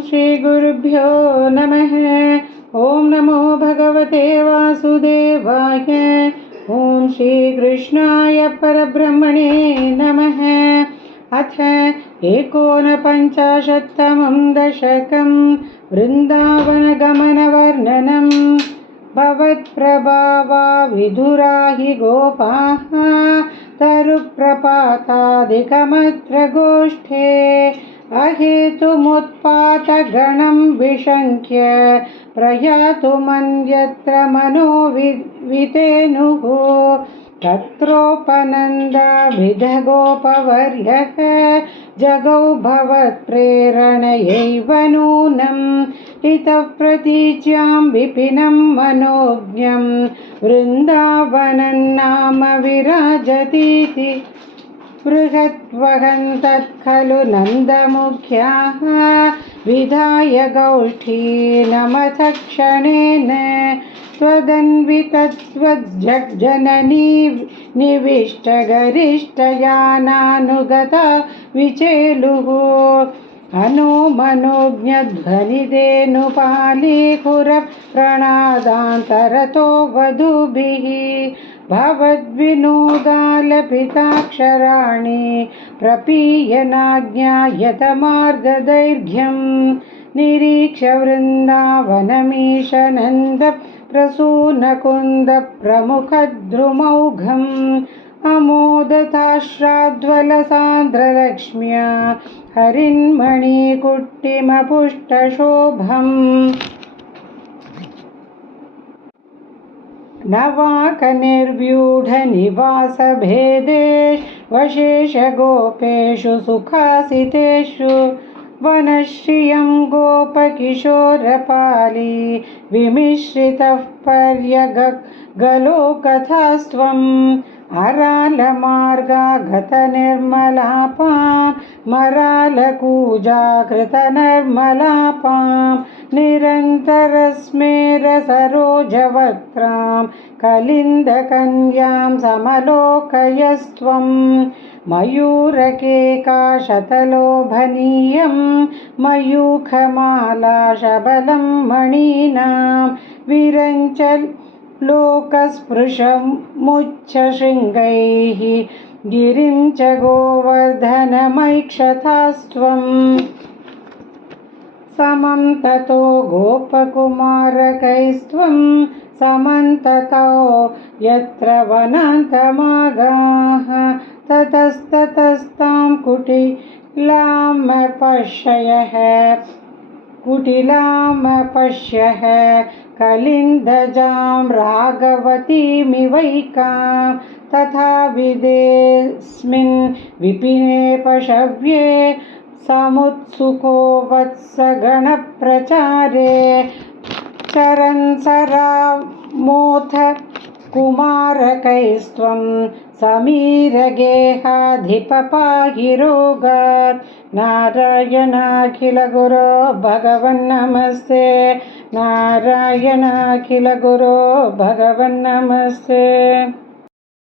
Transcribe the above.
श्रीगुरुभ्यो नमः। ॐ नमो भगवते वासुदेवाय। ॐ श्रीकृष्णाय परब्रह्मणे नमः। अथ 49तमं दशकं वृन्दावनगमनवर्णनं। भवत्प्रभावा विधुरा हि गोपाः तरुप्रपातादिकमत्र गोष्ठे। अहेतुमुत्पातगणं विशङ्क्य प्रयातुमन्यत्र मनोवितेनुः। तत्रोपनन्दाभिधगोपवर्यः जगौ भवत्प्रेरणयैव नूनम्। इतः प्रतीच्यां विपिनं मनोज्ञं वृन्दावनं नाम विराजतीति। बृहद्वहन् तत्खलु नन्दमुख्याः विधाय गोष्ठीनमथ क्षणेन। त्वदन्वितत्वज्जननी निविष्टगरिष्ठयानानुगता विचेलुः। अनुमनोज्ञध्वनिदेनुपालीकुरप्रणादान्तरतो वधूभिः। भवद्विनोदालपिताक्षराणि प्रपीयनाज्ञायतमार्गदैर्घ्यम्। निरीक्ष्य वृन्दावनमीशनन्द प्रसूनकुन्दप्रमुखद्रुमौघम्। अमोदताश्राद्वलसान्द्रलक्ष्म्या हरिन्मणिकुट्टिमपुष्टशोभम्। नवाकनिर्व्यूढनिवासभेदेष्वशेषगोपेषु सुखासितेषु। वनश्रियं गोपकिशोरपाली विमिश्रितः पर्यगलोकथास्त्वम्। अरालमार्गागतनिर्मलापां मरालकूजाकृतनर्मलापां। निरन्तरस्मेरसरोजवक्त्रां कलिन्दकन्यां समलोकयस्त्वं। मयूरकेकाशतलोभनीयं मयूखमालाशबलं मणीनां। विरञ्चल लोकस्पृशमुच्चशृङ्गैः गिरिं च गोवर्धनमैक्षतास्त्वम्। समं ततो गोपकुमारकैस्त्वं समन्ततो यत्र वनान्तमागाः। ततस्ततस्तां कुटिलामपश्यः कलिन्दजां रागवतीमिवैकां। तथा विदेस्मिन् विपिने पशव्ये समुत्सुको वत्सगणप्रचारे। चरन् सरामोऽथ कुमारकैस्त्वं समीरगेहाधिपपाहि रोगात्। नारायणाखिलगुरो भगवन्नमस्ते। नारायणाखिलगुरो भगवन्नमस्ते।